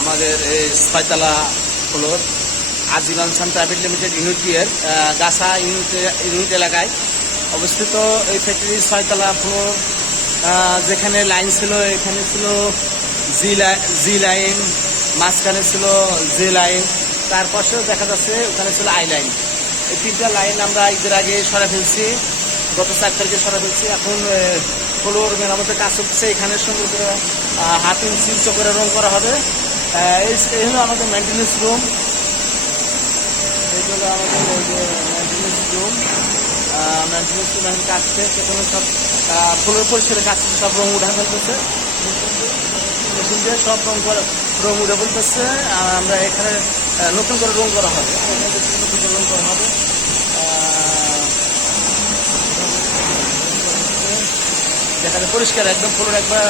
আমাদের এই ছয়তলা ফ্লোর আজীবন সান প্রাইভেট লিমিটেড ইউনিটের গাছা ইউনিট এলাকায় অবস্থিত। এই ফ্যাক্টরির ছয়তলা ফ্লোর, যেখানে লাইন ছিল এখানে ছিল জি লাইন, মাঝখানে ছিল জে লাইন, তার পাশেও দেখা যাচ্ছে ওখানে ছিল আই লাইন। এই তিনটা লাইন আমরা ঈদের আগে সরা ফেলছি, গত 4 তারিখে সরা ফেলছি। এখন ফ্লোর মেরামতের কাজ হচ্ছে। এখানে সুন্দর করে 1/2 ইঞ্চি উঁচু করে রং করা হবে। এই হলো আমাদের মেনটেন্যান্স রুম। এইগুলো আমাদের মেনটেন্যান্স রুম। মেনটেন্যান্স রুম এখন কাজ শেষ। এখানে সব ফ্লোর পরিষ্কারের কাজ সব রং উঠা ফেলতেছে, মেশিন দিয়ে সব রং উঠে ফেলতেছে। আমরা এখানে নতুন করে রং করা হবে, নতুন করে রং করা হবে। যেখানে পরিষ্কার একদম ফ্লোর একবার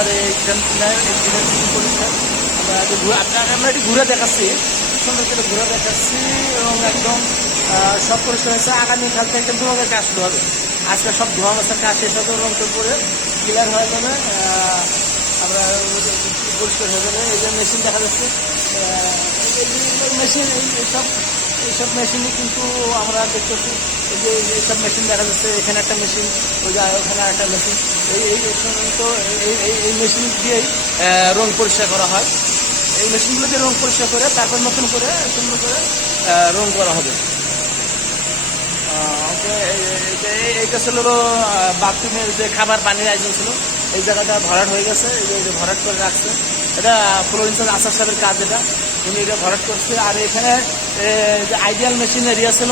পরিষ্কার। আমরা একটু ঘুরে দেখাচ্ছি, সুন্দর করে ঘুরে দেখাচ্ছি এবং একদম সব পরিষ্কার হয়েছে। আগামীকাল থেকে তোমাদের কাজ শুরু হবে। আজকে সব ধোয়া মাছের কাজ শেষ হবে, রং করে ক্লিয়ার হয়ে যাবে, আমরা পরিষ্কার হয়ে যাবে। এই যে মেশিন দেখা যাচ্ছে, মেশিন এইসব মেশিনই কিন্তু আমরা দেখতেছি। এই যে এইসব মেশিন দেখা যাচ্ছে, এখানে একটা মেশিন, ওই যে ওখানে একটা মেশিন। এই মেশিন দিয়েই রং পরিষ্কার করা হয়। এই মেশিনগুলো দিয়ে রং পরিষ্কার করে তারপর নতুন করে সুন্দর করে রং করা হবে। ওকে, এইটা ছিল বাথরুমের যে খাবার পানির আয়োজন ছিল, এই জায়গাটা ভরাট হয়ে গেছে। এই যে ভরাট করে রাখছে, এটা ফ্লোর ইনচার্জ আসার সাহেবের কাজ। এটা উনি এটা ভরাট করছে। আর এখানে যে আইডিয়াল মেশিন এরিয়া ছিল,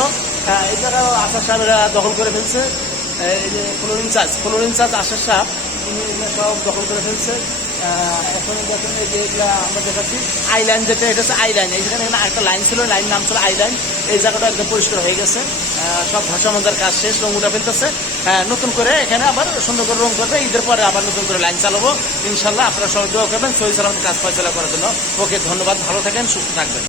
এই জায়গাও আসার সাহেবেরা দখল করে ফেলছে। এই যে ফ্লোর ইনচার্জ আসার সাহেব, উনি এগুলো সব দখল করে ফেলছে। এখন দেখুন এই যে এগুলা আমরা দেখাচ্ছি আই লাইন, যেটা এটা হচ্ছে আই লাইন। এইখানে একটা লাইন ছিল, লাইন নাম ছিল আই লাইন। এই জায়গাটা একদম পরিষ্কার হয়ে গেছে, সব ভাষা মজার কাজ শেষ, রং উঠে ফেলতেছে। নতুন করে এখানে আবার সুন্দর করে রং করবে। ঈদের পরে আবার নতুন করে লাইন চালাবো ইনশাল্লাহ। আপনারা সবাই দোয়া করবেন সহি সালামত কাজ ফয়সালা করার জন্য। ওকে, ধন্যবাদ, ভালো থাকেন, সুস্থ থাকবেন।